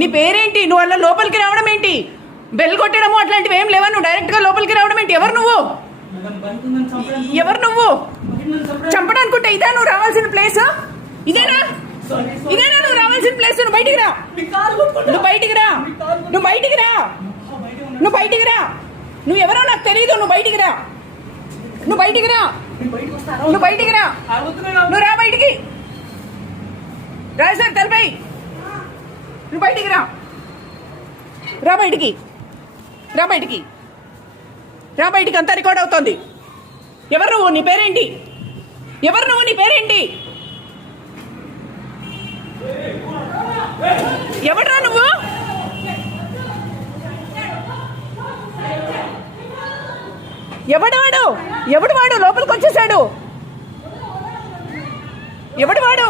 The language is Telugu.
నీ పేరేంటి? నువ్వు అలా లోపలికి రావడం ఏంటి? బెల్ కొట్టడము అట్లాంటివి ఏం లేవా? నువ్వు డైరెక్ట్ గా లోపలికి రావడం ఏంటి? ఎవరు నువ్వు? ఎవరు నువ్వు? చంపడానుకుంటే ఇదా నువ్వు రావాల్సిన ప్లేస్? ఇదేనా ఇదేనా నువ్వు రావాల్సిన ప్లేస్? నువ్వు బయటికి రా, నువ్వు బయటికి రా, నువ్వు బయటికి రా, నువ్వు బయటికి రా. నువ్వు ఎవరో నాకు తెలియదు. నువ్వు బయటికి రా, నువ్వు బయటికి రా, నువ్వు బయటికి రా, నువ్వు రా బయటికి. రాజు సార్ తలపై నువ్వు బయటికి రా, రా బయటికి, రా బయటికి, రా బయటికి. అంతా రికార్డ్ అవుతోంది. ఎవరు నువ్వు? నీ పేరేంటి? ఎవరు నువ్వు? నీ పేరేంటి? ఎవడ్రా నువ్వు? ఎవడు వాడు? ఎవడు వాడు? లోపలికి వచ్చేసాడు. ఎవడు వాడు?